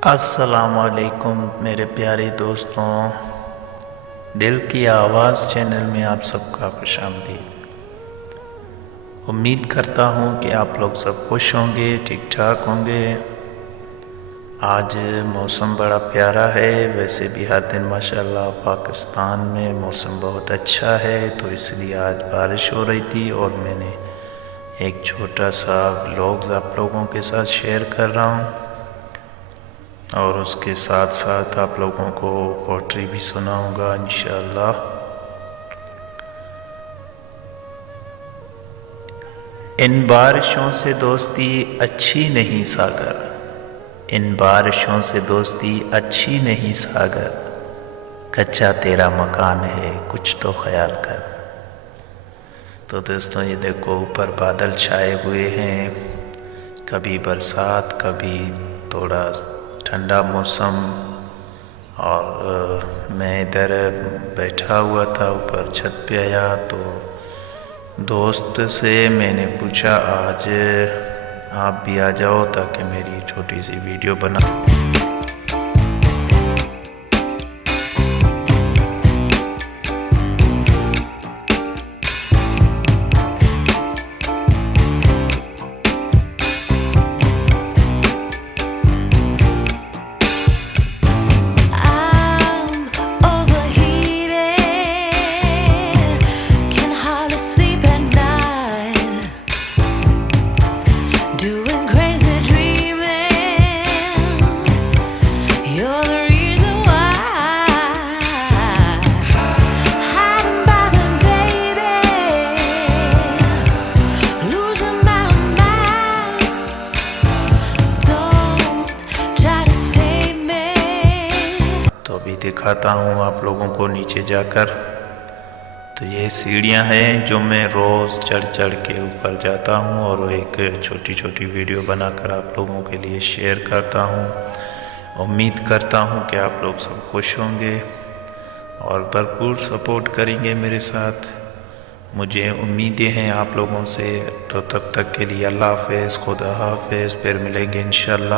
अस्सलामुअलैकुम मेरे प्यारे दोस्तों, दिल की आवाज़ चैनल में आप सबका खुशामदीद। उम्मीद करता हूँ कि आप लोग सब खुश होंगे, ठीक ठाक होंगे। आज मौसम बड़ा प्यारा है। वैसे भी हर दिन माशाल्लाह पाकिस्तान में मौसम बहुत अच्छा है, तो इसलिए आज बारिश हो रही थी और मैंने एक छोटा सा व्लॉग आप लोगों के साथ शेयर कर रहा हूँ और उसके साथ साथ आप लोगों को पोट्री भी सुनाऊंगा इंशाअल्लाह। इन बारिशों से दोस्ती अच्छी नहीं सागर, इन बारिशों से दोस्ती अच्छी नहीं सागर, कच्चा तेरा मकान है कुछ तो ख्याल कर। तो दोस्तों ये देखो, ऊपर बादल छाए हुए हैं, कभी बरसात कभी थोड़ा ठंडा मौसम। और मैं इधर बैठा हुआ था, ऊपर छत पे आया तो दोस्त से मैंने पूछा आज आप भी आ जाओ ताकि मेरी छोटी सी वीडियो बना। तो अभी दिखाता हूँ आप लोगों को नीचे जाकर। तो ये सीढ़ियाँ हैं जो मैं रोज़ चढ़ चढ़ के ऊपर जाता हूँ और एक छोटी छोटी वीडियो बनाकर आप लोगों के लिए शेयर करता हूँ। उम्मीद करता हूँ कि आप लोग सब खुश होंगे और भरपूर सपोर्ट करेंगे मेरे साथ। मुझे उम्मीदें हैं आप लोगों से। तो तब तक के लिए अल्लाह हाफ़िज़, खुदा हाफ़िज़, फिर मिलेंगे इंशाअल्लाह।